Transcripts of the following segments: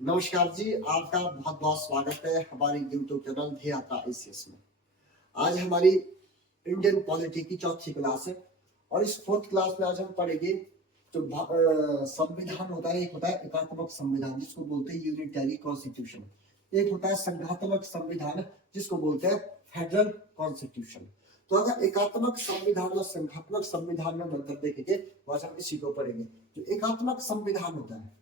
नमस्कार जी, आपका बहुत बहुत स्वागत है हमारे यूट्यूब चैनल ध्येय यात्रा एसीएस में। आज हमारी इंडियन पॉलिटी की चौथी क्लास है और इस फोर्थ क्लास में आज हम पढ़ेंगे जो संविधान होता है। एक होता है एकात्मक संविधान जिसको बोलते हैं यूनिटरी कॉन्स्टिट्यूशन, एक होता है संघात्मक संविधान जिसको बोलते हैं फेडरल कॉन्स्टिट्यूशन। तो अगर एकात्मक संविधान और संघात्मक संविधान में अंतर देखेंगे तो आज हम इसी को पढ़ेंगे। जो एकात्मक संविधान होता है,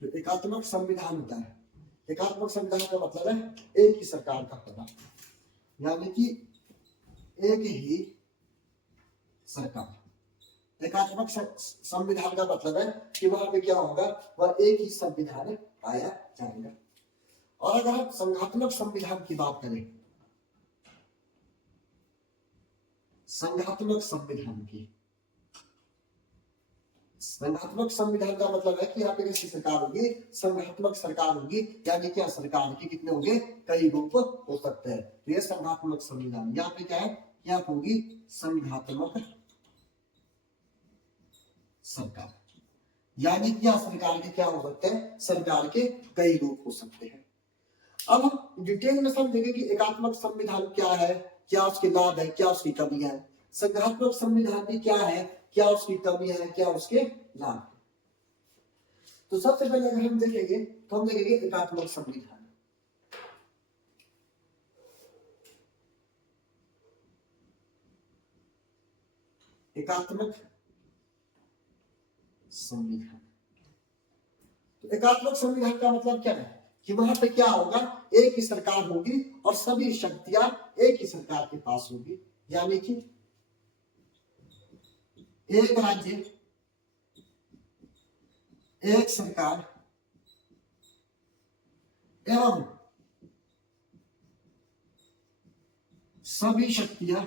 जो एकात्मक संविधान होता है, एकात्मक संविधान का मतलब है एक ही सरकार का होना, यानी कि एक ही सरकार। एकात्मक संविधान का मतलब है कि वहां पे क्या होगा, वह एक ही संविधान पाया जाएगा। और अगर हम संघात्मक संविधान की बात करें, संघात्मक संविधान की, संघात्मक संविधान का मतलब है कि यहाँ पे कैसी सरकार होगी, संघात्मक सरकार होगी, यानी कि सरकार के कितने होंगे, कई रूप हो सकते हैं। तो ये संघात्मक संविधान, यहाँ पे क्या है, यहाँ पे होगी संघात्मक सरकार, यानी कि यहाँ सरकार के क्या हो सकते हैं, सरकार के कई रूप हो सकते हैं। अब हम डिटेल में समझेंगे कि एकात्मक संविधान क्या है, क्या उसके लाभ है, क्या उसकी कमियां है। संघात्मक संविधान भी क्या है, क्या उसकी कमी है, क्या उसके लाभ है। तो सबसे पहले अगर हम देखेंगे तो हम देखेंगे एकात्मक संविधान। एकात्मक संविधान, तो एकात्मक संविधान का मतलब क्या है कि वहां पे क्या होगा, एक ही सरकार होगी और सभी शक्तियां एक ही सरकार के पास होगी, यानी कि एक राज्य, एक सरकार एवं सभी शक्तियां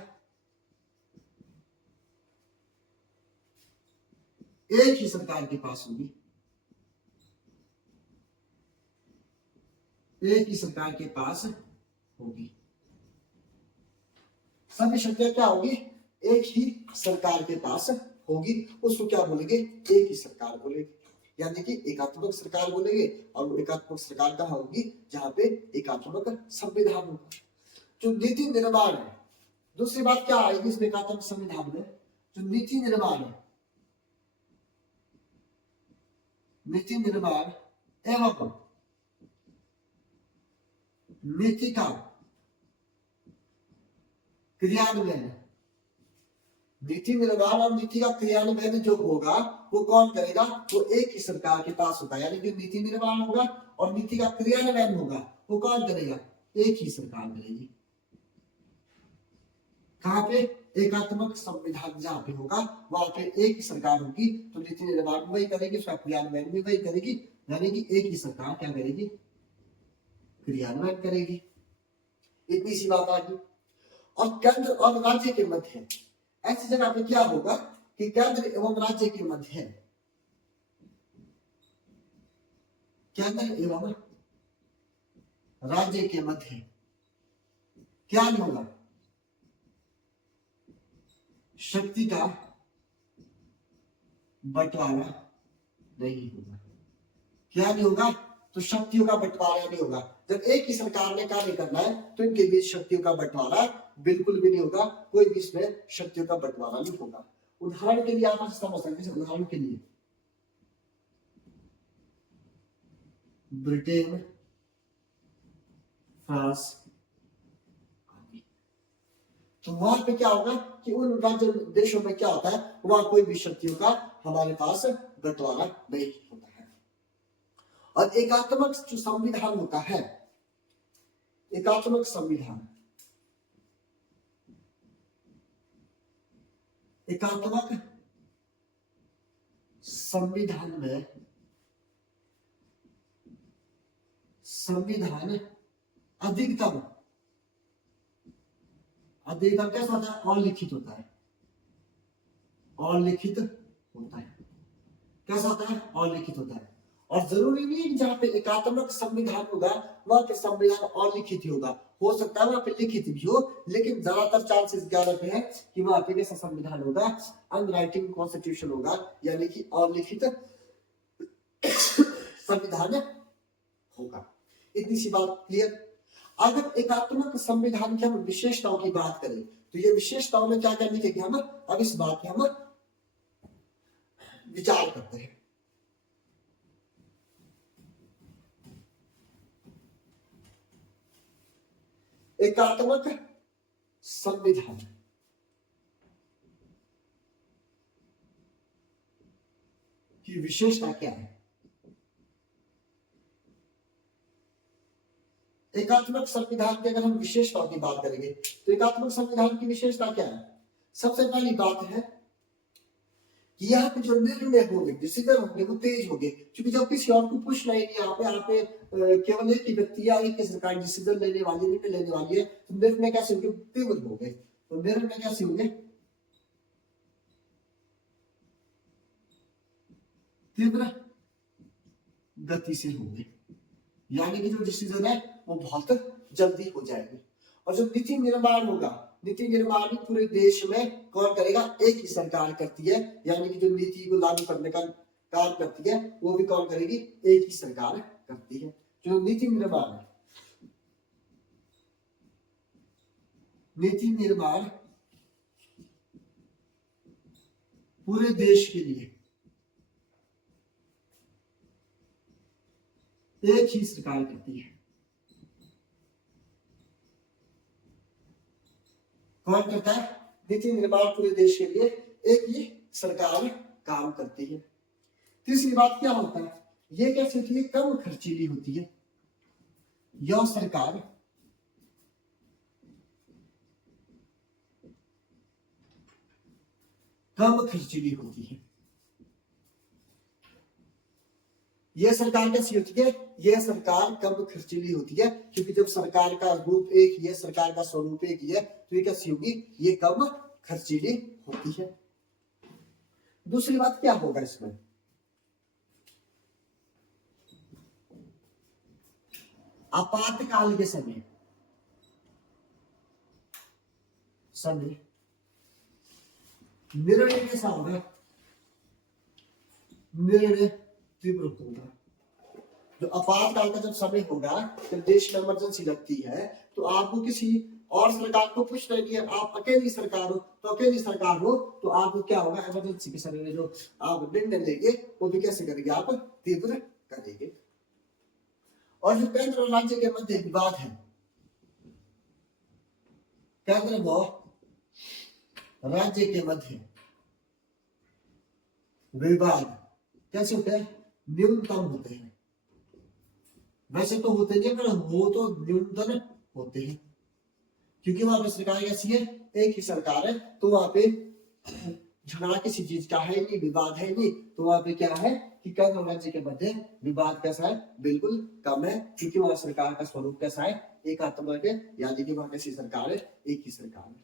एक ही सरकार के पास होगी, एक ही सरकार के पास होगी। सभी शक्तियां क्या होगी, एक ही सरकार के पास होगी। उसको क्या बोलेंगे, एक ही सरकार बोलेंगे, यानी कि एकात्मक सरकार बोलेंगे। और वो एकात्मक सरकार कहाँ होगी, जहां पे एकात्मक संविधान होगा। जो नीति निर्माण है, दूसरी बात क्या आएगी इसमें एकात्मक संविधान में, जो नीति निर्माण है, नीति निर्माण एवं नीति का क्रियान्वयन, नीति निर्माण और नीति का क्रियान्वयन जो होगा वो कौन करेगा, वो एक ही सरकार के पास होगा। यानी कि नीति निर्माण होगा और नीति का क्रियान्वयन होगा, वो कौन करेगा, एक ही सरकार करेगी। कहां पे, एकात्मक संविधान जहां पे होगा वहां पे एक ही सरकार होगी, तो नीति निर्माण भी वही करेगी, उसका क्रियान्वयन भी वही करेगी, यानी कि एक ही सरकार क्या करेगी, क्रियान्वयन करेगी। इतनी सी बात आ गई। और केंद्र और राज्य के मध्य ऐसी जगह पे क्या होगा कि केंद्र एवं राज्य के मध्य, केंद्र एवं राज्य के मध्य क्या नहीं होगा, शक्ति का बंटवारा नहीं होगा। क्या नहीं होगा, तो शक्तियों का बंटवारा नहीं होगा। जब एक ही सरकार ने कार्य करना है तो इनके बीच शक्तियों का बंटवारा बिल्कुल भी नहीं होगा, कोई भी इसमें शक्तियों का बंटवारा नहीं होगा। उदाहरण के लिए आप समझ सकते हैं, उदाहरण के लिए ब्रिटेन, फ्रांस, तो वहां पे क्या होगा कि उन राज्य देशों में क्या होता है, वहां कोई भी शक्तियों का हमारे पास बंटवारा नहीं होता है। और एकात्मक जो संविधान होता है, एकात्मक संविधान, एकात्मक संविधान में संविधान अधिकतम, अधिकतम कैसा होता है, अलिखित होता है, अलिखित होता है। कैसा होता है, अलिखित होता है। और जरूरी नहीं है कि जहाँ पे एकात्मक संविधान होगा वहां पे संविधान और लिखित ही होगा, हो सकता है वहां पे लिखित भी हो, लेकिन ज्यादातर चांसेस क्या रहते हैं कि वहां पे कैसा संविधान होगा, अनराइटिंग कॉन्स्टिट्यूशन होगा, यानी कि अलिखित संविधान होगा। इतनी सी बात क्लियर। अगर एकात्मक संविधान की हम विशेषताओं की बात करें तो ये विशेषताओं में क्या क्या लिखेंगे हम, अब इस बात पे हम विचार करते हैं। एकात्मक संविधान की विशेषता क्या है? एकात्मक संविधान की अगर हम विशेषताओं की बात करेंगे तो एकात्मक संविधान की विशेषता क्या है? सबसे पहली बात है कि यहाँ पे जो निर्णय होंगे, डिसीजन होंगे, वो तेज होंगे, क्योंकि जब किसी और को पूछना ही नहीं, यहाँ पे केवल एक ही व्यक्ति या एक ही सरकार डिसीजन लेने वाली, निर्णय लेने वाली है, तो निर्णय कैसे होंगे? तीव्र होंगे। तो निर्णय कैसे होंगे? तीव्र गति से होंगे, यानी कि जो डिसीजन है वो बहुत जल्दी हो जाएगी। और जो नीति निर्माण होगा, नीति निर्माण भी पूरे देश में कौन करेगा? एक ही सरकार करती है, यानी कि जो नीति को लागू करने का काम करती है वो भी कौन करेगी? एक ही सरकार करती है। जो नीति निर्माण है, नीति निर्माण पूरे देश के लिए एक ही सरकार करती है। कौन करता है? नीति निर्माण पूरे देश के लिए एक ही सरकार काम करती है। तीसरी बात क्या होता है? ये कैसी होती है? कम खर्चीली होती है। यह सरकार कम खर्चीली होती है। यह सरकार कैसी होती है? यह सरकार कम खर्चीली होती है, क्योंकि जब सरकार का रूप एक ही है, सरकार का स्वरूप एक ही है, तो ये कैसी होगी? ये कम खर्चीली होती है। दूसरी बात क्या होगा इसमें? आपातकाल के समय निर्णय कैसा होगा? निर्णय तीव्र होगा। जो आपातकाल का जब समय होगा, जब देश में इमरजेंसी लगती है, तो आपको किसी और सरकार को पूछना नहीं है, आप अकेली सरकार हो, तो अकेली सरकार हो तो आपको क्या होगा? इमरजेंसी के समय में जो आप निर्णय लेंगे वो भी कैसे करेंगे? आप तीव्र करेंगे। और जो केंद्र और राज्य के मध्य विवाद है, केंद्र व राज्य के मध्य विवाद कैसे होते हैं? न्यूनतम होते हैं। वैसे तो होते नहीं, पर वो तो न्यूनतम होते हैं, क्योंकि वहां पे सरकार कैसी है? एक ही सरकार है, तो वहां पे झगड़ा किसी चीज का है नहीं, विवाद है नहीं, तो वहां पे क्या है कि केंद्र और राज्य के मध्य विवाद कैसा है? बिल्कुल कम है, क्योंकि वहां सरकार का स्वरूप कैसा है? एकात्मक है, यानी कि वहां कैसी सरकार है? एक ही सरकार है।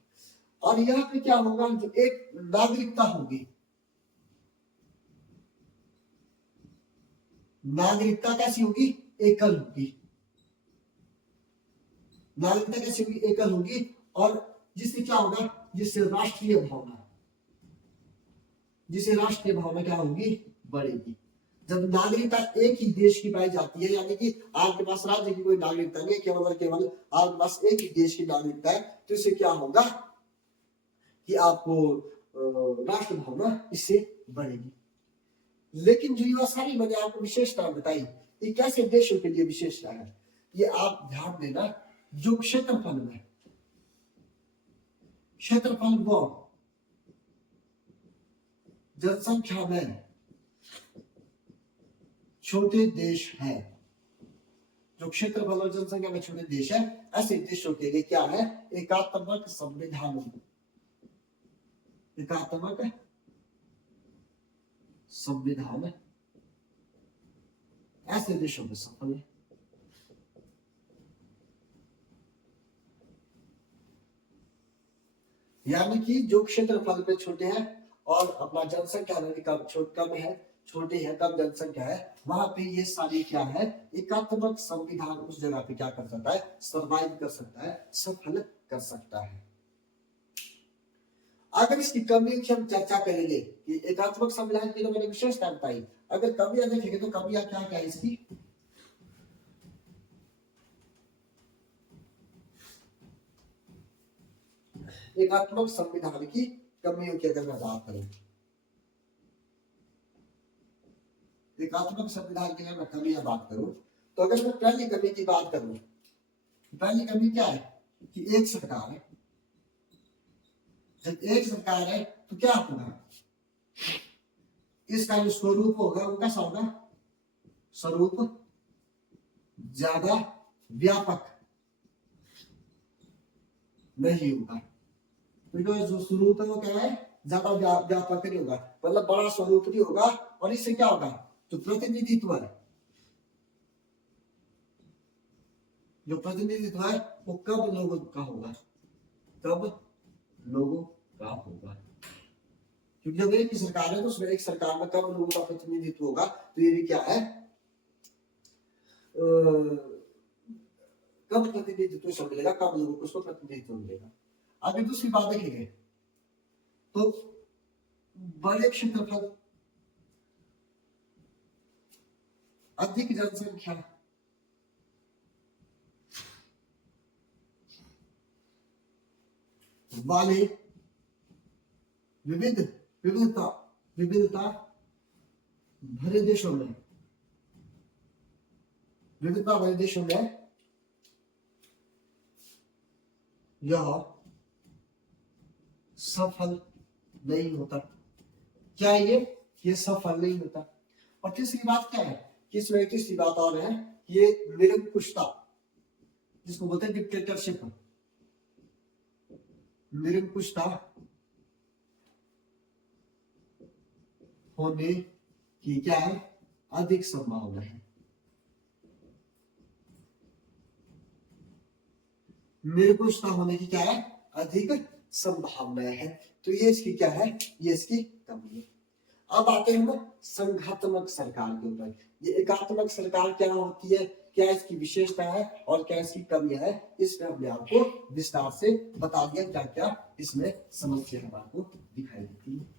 और यहाँ पे क्या होगा? जो एक नागरिकता होगी, नागरिकता कैसी होगी? एकल होगी। नागरिकता कैसी होगी? एकल होगी। और जिससे क्या होगा? जिससे राष्ट्रीय भावना, जिसे राष्ट्रीय भावना क्या होगी? बढ़ेगी। जब नागरिकता एक ही देश की पाई जाती है, यानी कि आपके पास राज्य की कोई नागरिकता नहीं है, केवल और केवल आपके पास एक ही देश की नागरिकता है, तो इससे क्या होगा कि आपको राष्ट्र भावना इससे बढ़ेगी। लेकिन जो युवा सारी मैंने आपको विशेषता बताई, ये कैसे देशों के लिए विशेषता है? ये आप ध्यान देना, जो क्षेत्रफल में, क्षेत्रफल वो जनसंख्या में छोटे देश है, जो क्षेत्रफल और जनसंख्या में छोटे देश है, ऐसे देशों के लिए क्या है? एकात्मक संविधान, एकात्मक संविधान ऐसे देशों में सफल है। यानी कि जो क्षेत्रफल में छोटे हैं और अपना जनसंख्या कम है, छोटे हैं, कम जनसंख्या है, वहां पे ये सारी क्या है, एकात्मक संविधान उस जगह पे क्या कर सकता है, सर्वाइव कर सकता है, सफल कर सकता है। अगर इसकी कमियों की हम चर्चा करेंगे कि एकात्मक संविधान की तो मैंने विशेषता बताई, अगर कमियां देखेंगे तो कमियां क्या क्या है इसकी, एकात्मक संविधान की कमियों की अगर मैं बात करूं, एकात्मक संविधान की अगर मैं कमियां बात करूं, तो अगर मैं पहली कमी की बात करूं, पहली कमी क्या है कि एक सरकार है। जब एक सरकार है तो क्या होगा, इसका जो स्वरूप होगा वो कैसा होगा, स्वरूप ज्यादा व्यापक नहीं होगा। तो जो स्वरूप है वो क्या है, ज्यादा व्यापक नहीं होगा, मतलब बड़ा स्वरूप नहीं होगा। और इससे क्या होगा, जो प्रतिनिधित्व है, जो प्रतिनिधित्व है वो कब लोगों का होगा, कब लोगों का होगा। क्योंकि जब एक ही सरकार है तो उसमें एक सरकार में कब लोगों का प्रतिनिधित्व होगा, तो ये भी क्या है, कब प्रतिनिधित्व मिलेगा, कब लोगों को उसको प्रतिनिधित्व मिलेगा। अगर दूसरी बात देखेंगे तो बड़े क्षेत्रफल, अधिक जनसंख्या, वाले विविधता विविधता भरे देशों में, विविधता भरे देशों में यह सफल नहीं होता। क्या ये सफल नहीं होता। और तीसरी बात क्या है कि इसमें तीसरी बात और है, ये निरंकुशता, जिसको बोलते हैं डिक्टेटरशिप, निरंकुशता होने की क्या है, अधिक संभावना है। निरंकुशता होने की क्या है, अधिक संभावना है। तो ये इसकी क्या है, ये इसकी कमी है। अब आते हैं हम संघात्मक सरकार के ऊपर। ये एकात्मक सरकार क्या होती है, क्या इसकी विशेषता है और क्या इसकी कमी है, इसमें हमने आपको विस्तार से बता दिया क्या क्या इसमें समस्या हमारे को दिखाई देती है।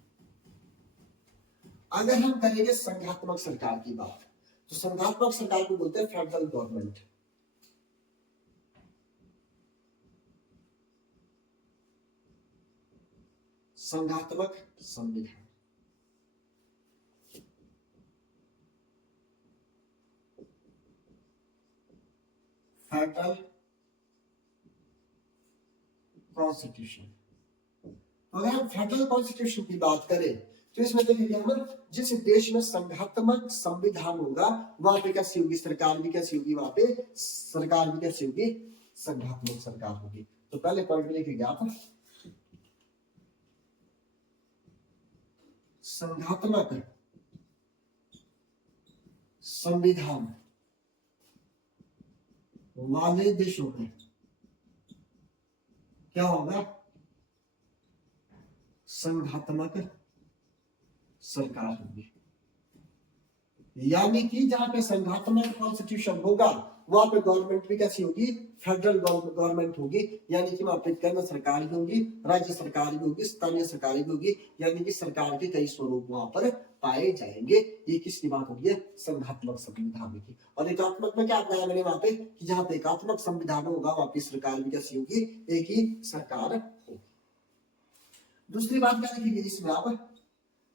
अगर हम करेंगे संघात्मक सरकार की बात, तो संघात्मक सरकार को बोलते हैं फेडरल गवर्नमेंट। संघात्मक संविधान, फेडरल कॉन्स्टिट्यूशन। अगर हम फेडरल कॉन्स्टिट्यूशन की बात करें तो इसमें देखेंगे हम, जिस देश में संघात्मक संविधान होगा वहां पे कैसी होगी, सरकार भी कैसी होगी, वहां पे सरकार भी कैसी होगी, संघात्मक सरकार होगी। तो पहले पॉइंट लिखेंगे आप, संघात्मक संविधान वाले देशों में क्या होगा, संघात्मक सरकार होगी। यानी कि जहां पे संघात्मक कॉन्स्टिट्यूशन होगा वहां पे गवर्नमेंट भी कैसी होगी, फेडरल गवर्नमेंट होगी। यानी कि वहां पे केंद्र सरकार भी होगी, राज्य सरकार भी होगी, स्थानीय सरकार भी होगी। यानी कि सरकार के कई स्वरूप वहां पर पाए जाएंगे। ये किसकी बात होगी, संघात्मक संविधान की। और एकात्मक में क्या बताया मैंने वहां पे कि जहां पे एकात्मक संविधान होगा वहां पे सरकार भी कैसी होगी, एक ही सरकार होगी। दूसरी बात क्या लिखेंगे इसमें आप,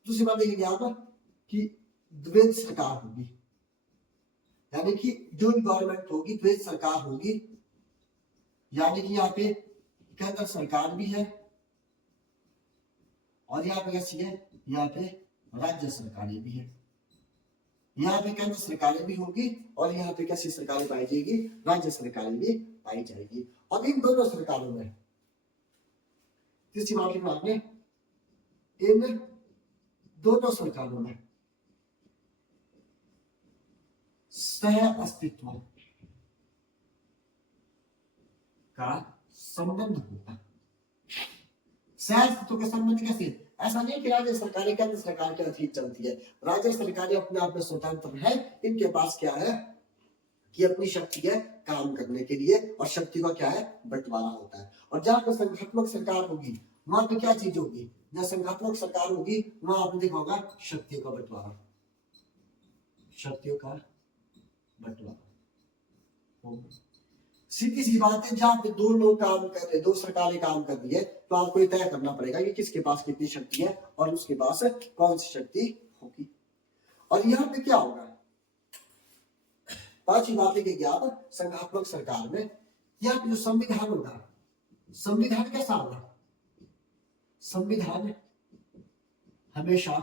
दूसरी बात देखेंगे आप कि द्वैध सरकार होगी। यानी कि जो गवर्नमेंट होगी द्वैध सरकार होगी। यानी कि यहाँ पे केंद्र सरकार भी है और यहाँ पे कैसी है, यहाँ पे राज्य सरकारें भी है। यहाँ पे केंद्र सरकारें भी होगी और यहाँ पे कैसी सरकारें पाई जाएगी, राज्य सरकारें भी पाई जाएगी। और इन दोनों सरकारों में तीसरी बात में, इन दोनों सरकारों में सह अस्तित्व का संबंध होगा। सह अस्तित्व का संबंध कैसे, ऐसा नहीं कि राज्य सरकारें केंद्र सरकार के अधीन चलती है। राज्य सरकारें अपने आप में स्वतंत्र है, इनके पास क्या है कि अपनी शक्ति है काम करने के लिए, और शक्ति का क्या है बंटवारा होता है। और जहां पर संघात्मक सरकार होगी वहां पे क्या चीज होगी, जहां संघात्मक सरकार होगी वहां आपने देखा होगा शक्तियों का बंटवारा, शक्तियों का बंटवारा होगा। सीधी सी बात है, जहां पे दो लोग काम कर रहे, दो सरकारें काम कर रही है, तो आपको ये तय करना पड़ेगा कि किसके पास कितनी शक्ति है और उसके पास कौन सी शक्ति होगी। और यहाँ पे क्या होगा, पांचवी बात है कि ज्ञात संघात्मक सरकार में यहाँ पे जो संविधान होगा, संविधान कैसा होगा, संविधान हमेशा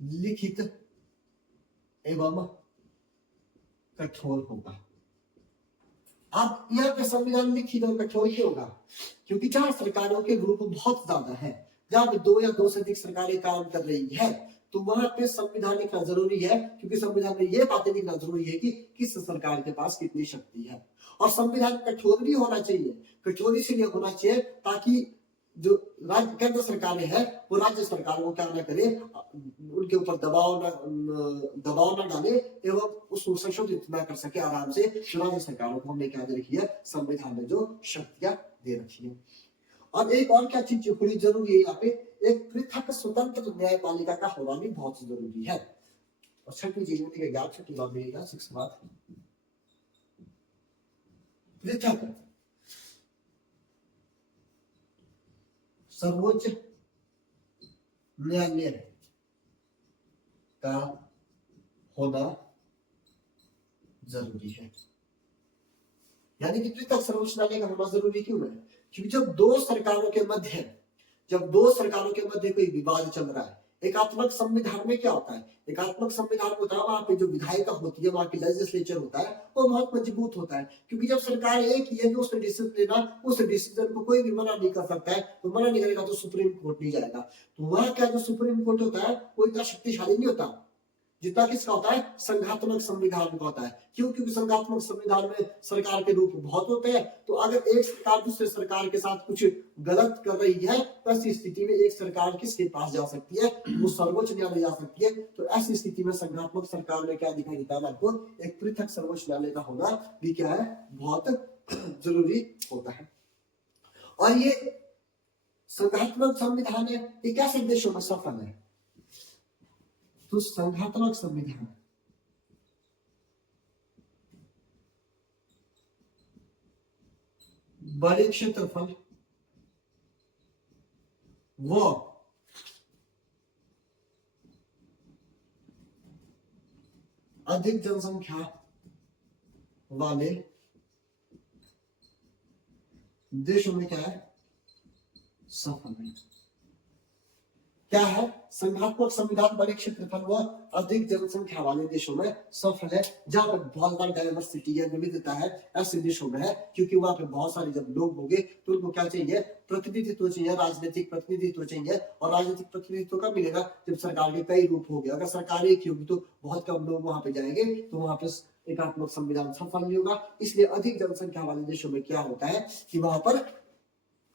लिखित एवं कठोर होगा। अब यहाँ पे संविधान लिखित और कठोर ही होगा क्योंकि जहां सरकारों के ग्रुप बहुत ज्यादा है, जहां पे दो या दो से अधिक सरकारें काम कर रही है, तो वहां पे संविधान लिखना जरूरी है क्योंकि संविधान में ये बातें लिखना जरूरी है कि किस सरकार के पास कितनी शक्ति है। और संविधान कठोर भी होना चाहिए, कठोर इसलिए होना चाहिए ताकि जो राज्य केंद्र सरकारें हैं वो राज्य सरकारों को क्या ना करे, उनके ऊपर दबाव ना डाले एवं उसको संशोधित ना कर सके आराम से। राज्य सरकारों को हमने क्या दे रखी है, संविधान में जो शक्तियां दे रखी है। और एक और क्या चीज बड़ी जरूरी है यहाँ पे, एक पृथक स्वतंत्र न्यायपालिका का होना भी बहुत जरूरी है। और छठी चीज में ज्ञान, छठी बात मिलेगा शिक्षा बात, पृथक सर्वोच्च न्यायालय का होना जरूरी है। यानी कि पृथक सर्वोच्च न्यायालय का होना जरूरी क्यों है, क्योंकि जब दो सरकारों के मध्य कोई विवाद चल रहा है, एकात्मक संविधान में क्या होता है, एकात्मक संविधान होता है वहां पे जो विधायिका होती है, वहां की लेजिस्लेचर होता है, वो बहुत मजबूत होता है क्योंकि जब सरकार एक ही है जो उसने डिसीजन लेना, उस डिसीजन को कोई भी मना नहीं कर सकता है, तो मना नहीं करेगा तो सुप्रीम कोर्ट नहीं जाएगा। तो वहां क्या जो सुप्रीम कोर्ट होता है वो इतना शक्तिशाली नहीं होता जितना किसका होता है, संघात्मक संविधान का होता है। क्यों, क्योंकि संघात्मक संविधान में सरकार के रूप बहुत होते हैं, तो अगर एक सरकार दूसरे सरकार के साथ कुछ गलत कर रही है तो ऐसी स्थिति में एक सरकार किसके पास जा सकती है, वो सर्वोच्च न्यायालय जा सकती है। तो ऐसी स्थिति में संघात्मक सरकार में क्या दिखाई देता है आपको, एक पृथक सर्वोच्च न्यायालय का होना भी क्या है, बहुत जरूरी होता है। और ये संघात्मक संविधान है, ये कैसे देशों में सफल है, तो संघात्मक संविधान बड़े क्षेत्रफल वो अधिक जनसंख्या वाले देशों में क्या है, सफल है। क्या है, संघात्मक संविधान बड़े क्षेत्रफल व अधिक जनसंख्या वाले देशों में सफल है, जहां पर बहुत बड़ी डाइवर्सिटी है, विविधता है, ऐसे देशों में है क्योंकि वहां पे बहुत सारे जब लोग होंगे तो उनको क्या चाहिए, प्रतिनिधित्व चाहिए, राजनीतिक प्रतिनिधित्व चाहिए। और राजनीतिक प्रतिनिधित्व कब मिलेगा, जब सरकार के कई रूप होंगे। अगर सरकार एक ही होगी तो बहुत कम लोग वहां पे जाएंगे, तो वहां पे एकात्मक संविधान सफल नहीं होगा। इसलिए अधिक जनसंख्या वाले देशों में क्या होता है कि वहां पर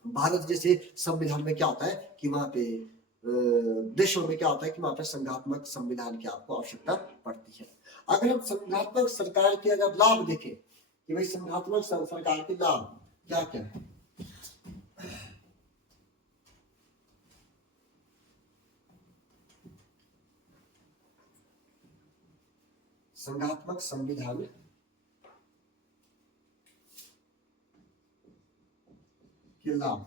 भारत जैसे संविधान में क्या होता है कि वहां पे देशों में क्या होता है कि वहां पर संघात्मक संविधान की आपको आवश्यकता पड़ती है। अगर हम संघात्मक सरकार के अगर लाभ देखें कि भाई संघात्मक सरकार के लाभ क्या क्या है, संघात्मक संविधान के लाभ,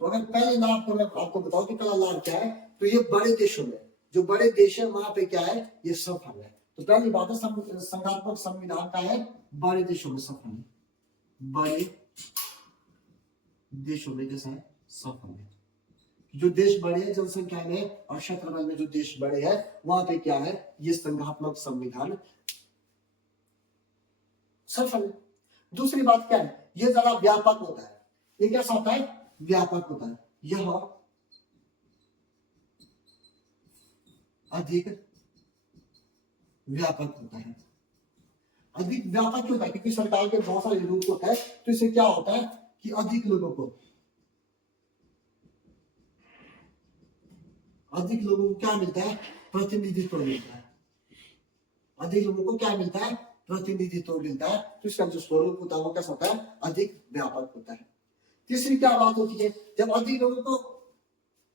तो अगर पहले लाभ को मैं आपको बताऊं कि पहला लाभ क्या है, तो ये बड़े देशों में, जो बड़े देश है वहां पे क्या है, ये सफल है। तो पहली बात है संघात्मक संविधान का है, बड़े देशों में सफल है, बड़े देशों में कैसा है, सफल है। जो देश बड़े हैं जनसंख्या में और क्षेत्रफल में, जो देश बड़े हैं वहां पे क्या है, ये संघात्मक संविधान सफल है। दूसरी बात क्या है, ये ज्यादा व्यापक होता है। ये कैसा होता है, व्यापक होता है, यह अधिक व्यापक होता है। अधिक व्यापक क्यों होता है, क्योंकि सरकार के बहुत सारे रूप होता है, तो इससे क्या होता है कि अधिक लोगों को अधिक लोगों को क्या मिलता है? प्रतिनिधित्व मिलता है। अधिक लोगों को क्या मिलता है? प्रतिनिधित्व मिलता है। तो इसका जो स्वरूप होता है वो कैसा होता है? अधिक व्यापक होता है। तीसरी क्या बात होती है? जब अधिक लोगों को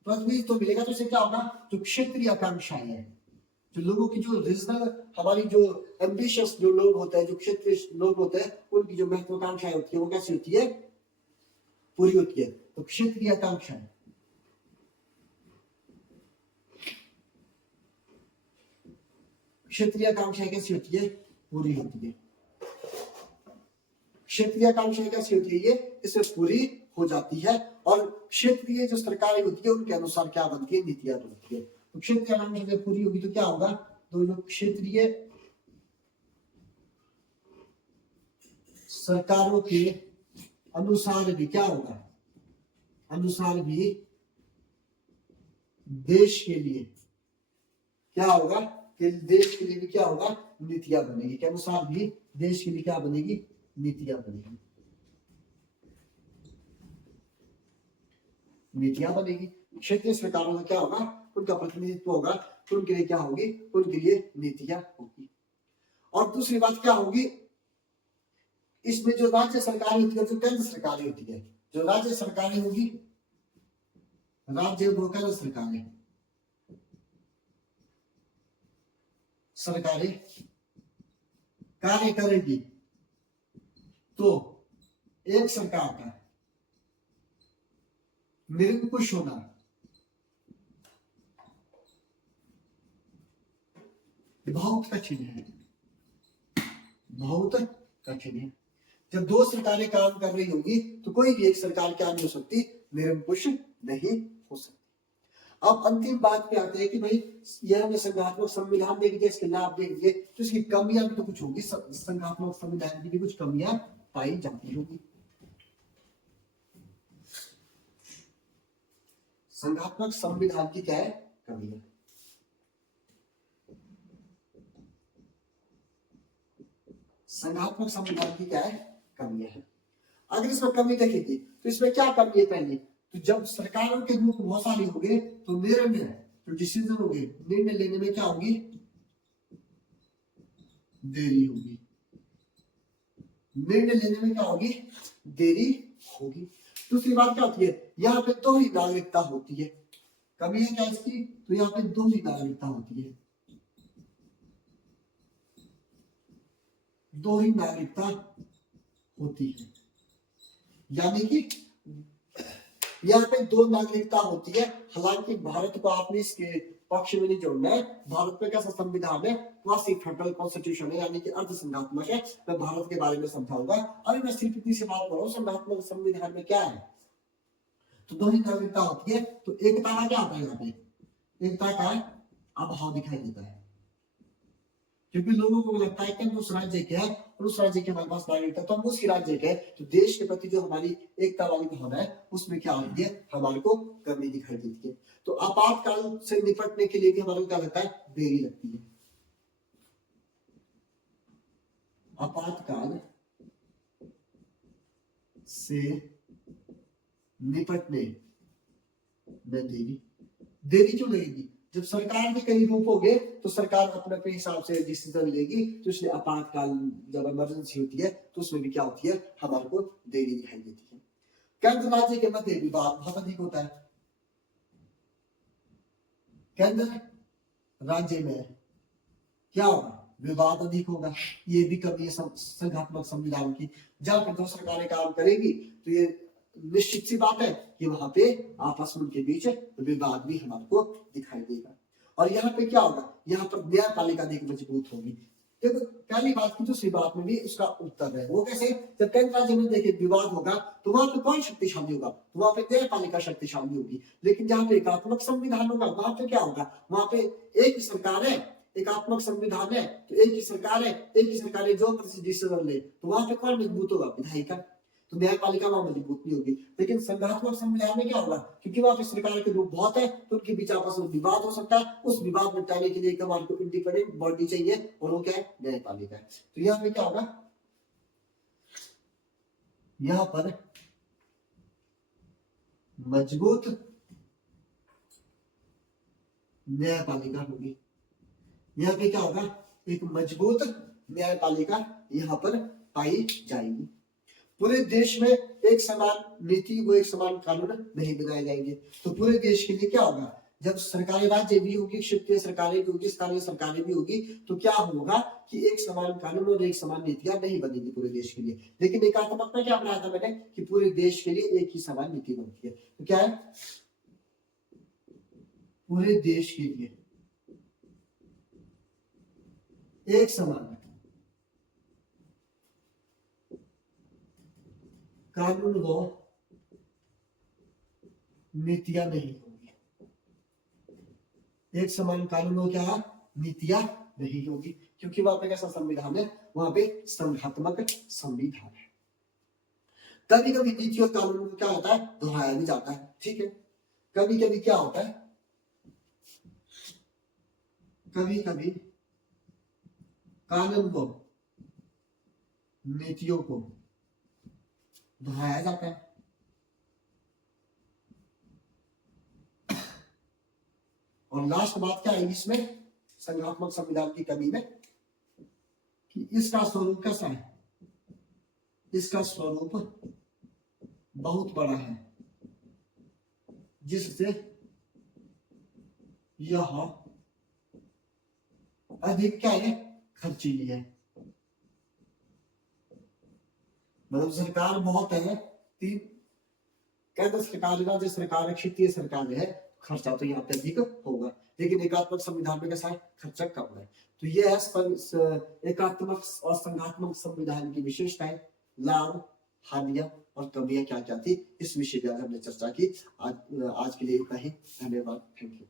प्रतिनिधित्व मिलेगा तो इससे क्या होगा? जो क्षेत्रीय आकांक्षाएं हैं, जो लोगों की जो रीजनल, हमारी जो एम्बिशियस जो लोग होते हैं, जो क्षेत्रीय लोग होते हैं, उनकी जो महत्वाकांक्षाएं होती है वो कैसी होती है? पूरी होती है। तो क्षेत्रीय आकांक्षाएं, क्षेत्रीय आकांक्षाएं कैसी होती है? पूरी होती है। क्षेत्रीय आकांक्षाएं कैसी होती है? ये इसमें पूरी हो जाती है। और क्षेत्रीय जो सरकारें होती है उनके अनुसार क्या बनती है? नीतियां बनती है। तो क्षेत्रीय आकांक्षा जब पूरी होगी तो क्या होगा? तो जो क्षेत्रीय सरकारों के अनुसार भी क्या होगा? अनुसार भी देश के लिए क्या होगा? कि देश के लिए भी क्या होगा? नीतियां बनेगी। के अनुसार भी देश के लिए क्या बनेगी? नीतियां बनेगी। नीतियां बनेगी। क्षेत्रीय सरकारों का क्या होगा? उनका प्रतिनिधित्व होगा, तो उनके लिए क्या होगी? उनके लिए नीतियां होगी। और दूसरी बात क्या होगी? इसमें जो राज्य सरकारें होती है, जो केंद्र सरकारें होती है, जो राज्य सरकारें होगी, राज्य वो केंद्र सरकारें सरकारें कार्य करेगी तो एक सरकार का निरंकुश होना बहुत कठिन है, बहुत कठिन है। जब दो सरकारें काम कर रही होगी तो कोई भी एक सरकार क्या नहीं हो सकती? निरंकुश नहीं हो सकती। अब अंतिम बात पे आते हैं कि भाई यह हमने संघात्मक संविधान देख लिया, इसके लाभ देख लिए, तो इसकी कमियां भी तो कुछ होगी। संघात्मक संविधान की भी कुछ कमियां पाई जाती होगी। संघात्मक संविधान की क्या है? कमियां। संघात्मक संविधान की क्या है? कमियां है। अगर इसमें कमी देखेगी तो इसमें क्या कमी है? पहले तो जब सरकारों के ग्रुप बहुत सारे होंगे तो निर्णय, जो डिसीजन होंगे, निर्णय लेने में क्या होगी? देरी होगी। निर्णय लेने में क्या होगी? देरी होगी। दूसरी बात क्या होती है? यहाँ पे दोहरी नागरिकता होती है। कमी है क्या इसकी? तो यहाँ पे दोहरी नागरिकता होती है। दोहरी नागरिकता होती है, यानी कि यहाँ पे दो नागरिकता होती है। हालांकि भारत को आपने इसके पक्ष में नहीं जोड़ना है। भारत में कैसा संविधान है? क्वासी फेडरल कॉन्स्टिट्यूशन है, यानी कि अर्ध संघात्मक है। मैं भारत के बारे में समझाऊंगा। अभी मैं सिर्फ इतनी सी बात कर रहा हूँ, संघात्मक संविधान में क्या है? तो दोहरी नागरिकता होती है। तो एकता का क्या होता है? यहाँ पे एकता का अभाव दिखाई देता है, क्योंकि लोगों को लगता है कि हम उस राज्य के हैं और उस राज्य के हमारे पास नागरिकता, तो हम उसी राज्य के हैं। तो देश के प्रति जो हमारी एकता वाली भावना है उसमें क्या होती है? हमारे को कमी दिखाई देती है। तो आपातकाल से निपटने के लिए भी हमारे को क्या लगता है? देरी लगती है। आपातकाल से निपटने में देरी क्यों लगेगी? जब सरकार के कई रूप हो गए तो सरकार अपने अपने हिसाब से डिसीजन लेगी। तो इसलिए आपातकाल जब इमरजेंसी होती है तो उसमें भी क्या होती है? हमारे को देरी दिखाई देती है। केंद्र राज्य के मध्य विवाद बहुत अधिक होता है। केंद्र राज्य में क्या होगा? विवाद अधिक होगा। ये भी कभी संघात्मक संविधान की, जहां पे दो सरकारें काम करेगी तो ये निश्चित सी बात है कि वहां पे आपस में उनके बीच विवाद भी हमारे को दिखाई देगा। और यहाँ पे क्या होगा? यहाँ पर न्यायपालिका अधिक मजबूत होगी। देखो पहली बात की, दूसरी बात में भी उसका उत्तर है। वो कैसे? जब केंद्र राज्य में देखिए विवाद होगा तो वहां पे कौन शक्तिशाली होगा? तो वहां पे न्यायपालिका शक्तिशाली होगी। लेकिन जहां पे एकात्मक संविधान होगा वहां पे क्या होगा? वहां पे एक ही सरकार है, एकात्मक संविधान है तो एक ही सरकार है, एक ही सरकार है जो डिसीजन ले, तो वहां पे कौन मजबूत होगा? विधायिका। तो न्यायपालिका वहां मजबूत नहीं होगी। लेकिन संघात्मक संविधान में क्या होगा? क्योंकि वहां पे सरकार के रूप बहुत है तो उनके बीच आपस में विवाद हो सकता है। उस विवाद निपटाने के लिए हमारे को इंडिपेंडेंट बॉडी चाहिए और वो क्या है? न्यायपालिका है। तो यहाँ पे क्या होगा? यहाँ पर मजबूत न्यायपालिका होगी। यहाँ पे क्या होगा, एक मजबूत न्यायपालिका यहाँ पर पाई जाएगी। पूरे देश में एक समान नीति व एक समान कानून नहीं बनाए जाएंगे। तो पूरे देश के लिए क्या होगा, जब सरकारी राज्य भी होगी, क्षेत्रीय सरकारें भी होगी, स्थानीय सरकारें भी होगी, तो क्या होगा कि एक समान कानून और एक समान नीतियां नहीं बनेगी पूरे देश के लिए। लेकिन एकात्मक में क्या बनाया था मैंने कि पूरे देश के लिए एक ही समान नीति बनती है। तो क्या है, पूरे देश के लिए एक समान कानून व नीतियां नहीं होगी। एक समान कानून हो क्या, नीतियां नहीं होगी, क्योंकि वहां पे कैसा संविधान है, वहां पे संघात्मक संविधान है। कभी कभी नीति और कानून को क्या होता है, दोहराया भी जाता है। ठीक है, कभी कभी क्या होता है, कभी कभी कानून को नीतियों को दोहराया जाता है। और लास्ट बात क्या है इसमें संघात्मक संविधान की कमी में, कि इसका स्वरूप कैसा है, इसका स्वरूप बहुत बड़ा है, जिससे यह अधिक क्या है, खर्चीली है। मतलब सरकार बहुत है, तीन केंद्र सरकार, राज्य सरकार, क्षेत्रीय सरकार है, खर्चा तो यहाँ पे अधिक होगा। लेकिन एकात्मक संविधान में कैसा है, खर्चा कम है। तो ये है एकात्मक और संघात्मक संविधान की विशेषताएं, लाभ, हानियां और कमियां क्या क्या थी, इस विषय पर हमने चर्चा की। आज के लिए इतना ही। धन्यवाद। Thank you.